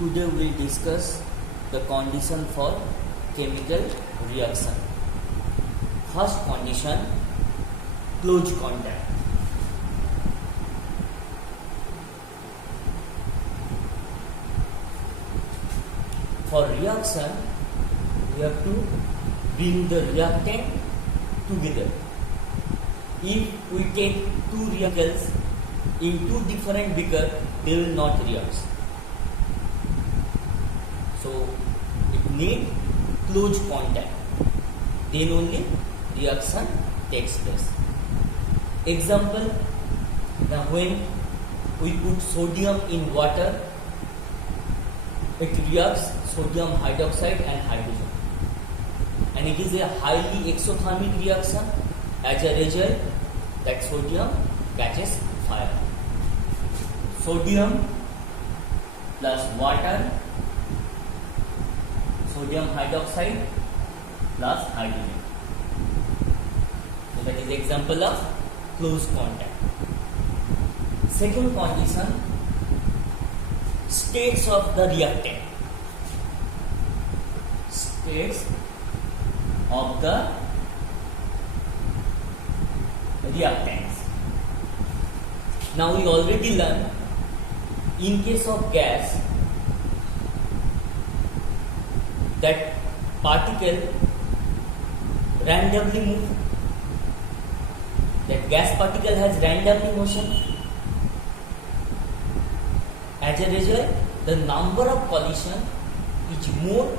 Today we will discuss the condition for chemical reaction. First condition, close contact. For reaction, we have to bring the reactant together. If we take two reactants in two different beakers, they will not react. So it needs close contact. Then only reaction takes place. Example, now when we put sodium in water, it reacts sodium hydroxide and hydrogen, and it is a highly exothermic reaction. As a result, that sodium catches fire. Sodium plus water, sodium hydroxide plus hydrogen. So that is example of close contact. Second condition, states of the reactant. States of the reactants. Now we already learned, in case of gas, that particle randomly move. That gas particle has randomly motion. As a result, the number of collision is more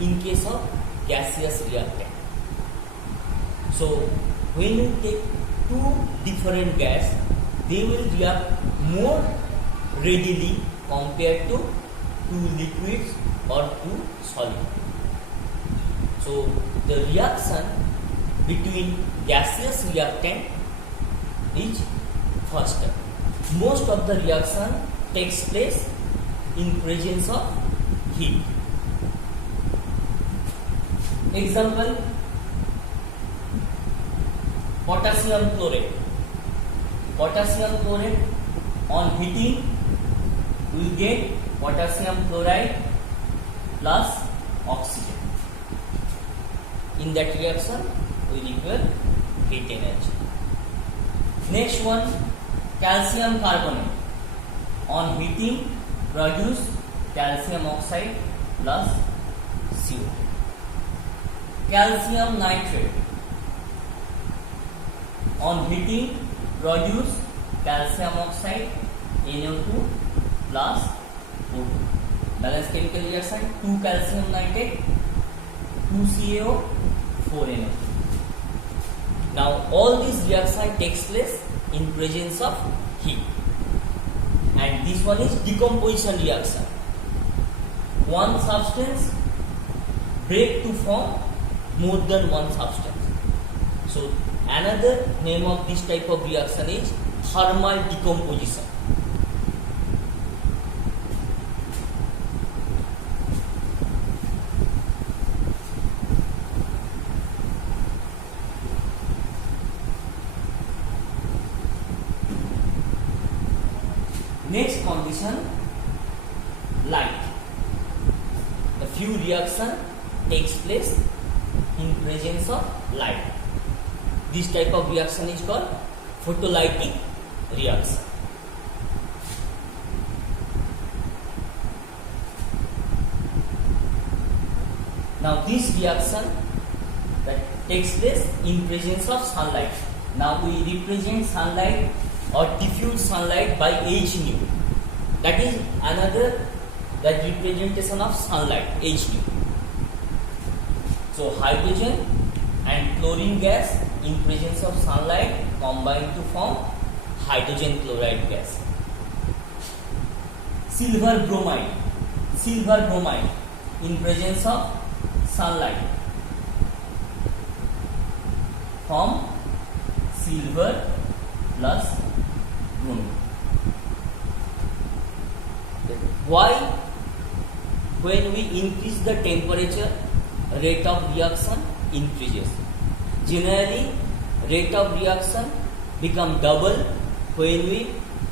in case of gaseous reactant. So when you take two different gas, they will react more readily compared to two liquids or two solids. So the reaction between gaseous reactant is faster. Most of the reaction takes place in presence of heat. Example, potassium chlorate. Potassium chlorate, on heating we will get potassium chloride plus oxygen. In that reaction we require heat energy. Next one, calcium carbonate. On heating produce calcium oxide plus CO. Calcium nitrate. On heating produce calcium oxide NO2 plus O2. Balance chemical reaction, 2 calcium nitrate, 2 CaO, 4 NO2. Now all these reaction takes place in presence of heat. And this one is decomposition reaction. One substance break to form more than one substance. So another name of this type of reaction is thermal decomposition. Next condition, light. A few reaction takes place in presence of light. This type of reaction is called photolytic reaction. Now this reaction that takes place in presence of sunlight. Now we represent sunlight or diffuse sunlight by H nu. That is another that representation of sunlight, H nu. So hydrogen and chlorine gas in presence of sunlight combine to form hydrogen chloride gas. Silver bromide. Silver bromide in presence of sunlight form silver plus bromine. Why? When we increase the temperature, rate of reaction increases. Generally, rate of reaction become double when we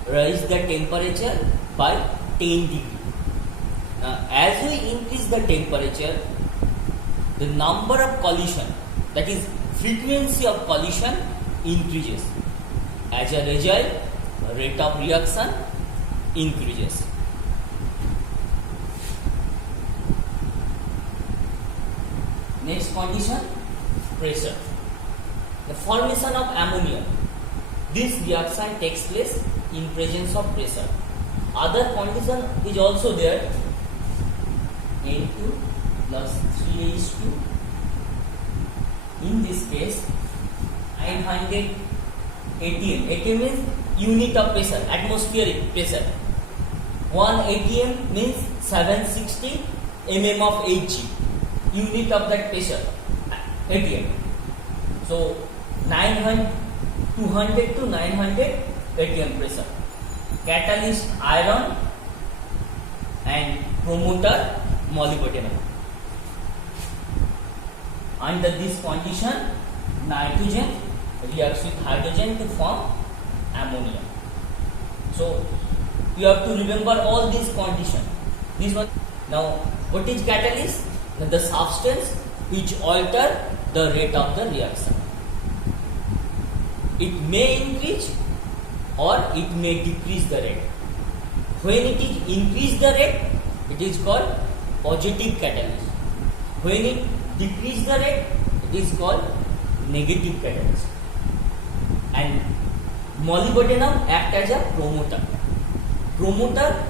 raise the temperature by 10 degree. Now, as we increase the temperature, the number of collision, that is frequency of collision, increases. As a result, rate of reaction increases. Next condition, pressure. The formation of ammonia. This reaction takes place in presence of pressure. Other condition is also there. N2 plus 3H2. In this case, 900 atm. Atm means unit of pressure, atmospheric pressure. 1 atm means 760 mm of Hg. Unit of that pressure, atm. So 200 to 900 atm pressure. Catalyst iron and promoter molybdenum. Under this condition, nitrogen reacts with hydrogen to form ammonia. So you have to remember all these conditions. This one. Now, what is catalyst? The substance which alter the rate of the reaction. It may increase or it may decrease the rate. When it is increase the rate, it is called positive catalyst. When it decrease the rate, it is called negative catalyst. And molybdenum act as a promoter. Promoter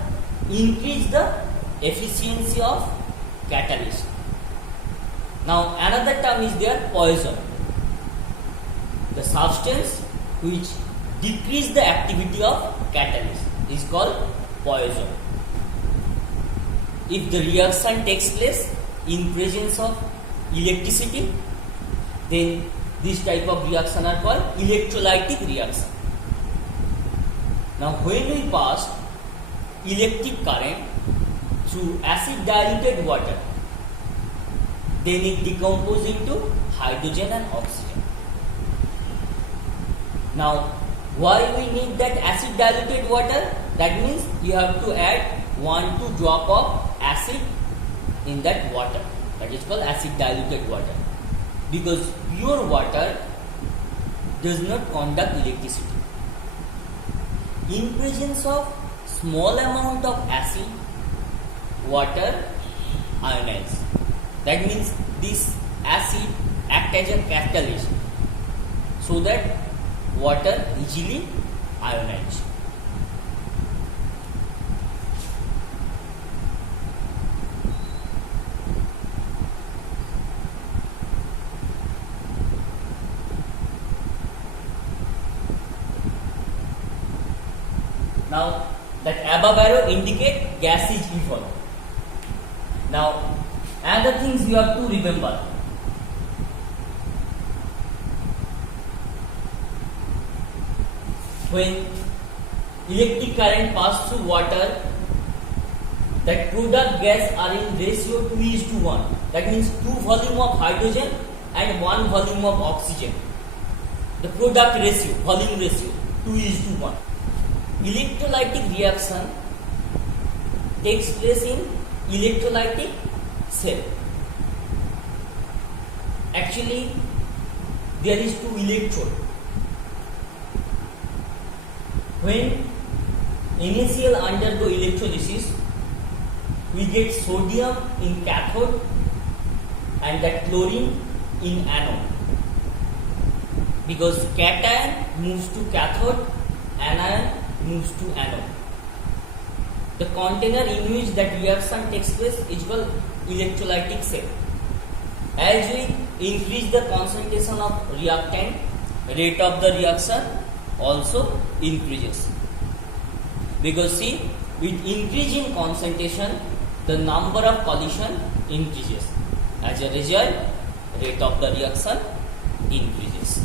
increase the efficiency of catalyst. Now another term is there, poison. The substance which decrease the activity of catalyst is called poison. If the reaction takes place in presence of electricity, then this type of reaction are called electrolytic reaction. Now when we pass electric current through acid diluted water, then it decomposes into hydrogen and oxygen. Now, why we need that acid diluted water? That means you have to add 1-2 drop of acid in that water. That is called acid diluted water. Because pure water does not conduct electricity. In presence of small amount of acid, water ionizes. That means this acid acts as a catalyst so that water easily ionizes. Now that above arrow indicate gas is evolved. Now other things you have to remember. When electric current passes through water, that product gas are in ratio 2:1. That means 2 volume of hydrogen and 1 volume of oxygen. The product ratio, volume ratio, 2:1. Electrolytic reaction takes place in electrolytic cell. Actually, there is 2 electrodes. When NaCl undergo electrolysis, we get sodium in cathode and that chlorine in anode. Because cation moves to cathode, anion moves to anode. The container in which that reaction takes place is called electrolytic cell. As we increase the concentration of reactant, rate of the reaction also increases. Because see, with increase in concentration, the number of collision increases. As a result, rate of the reaction increases.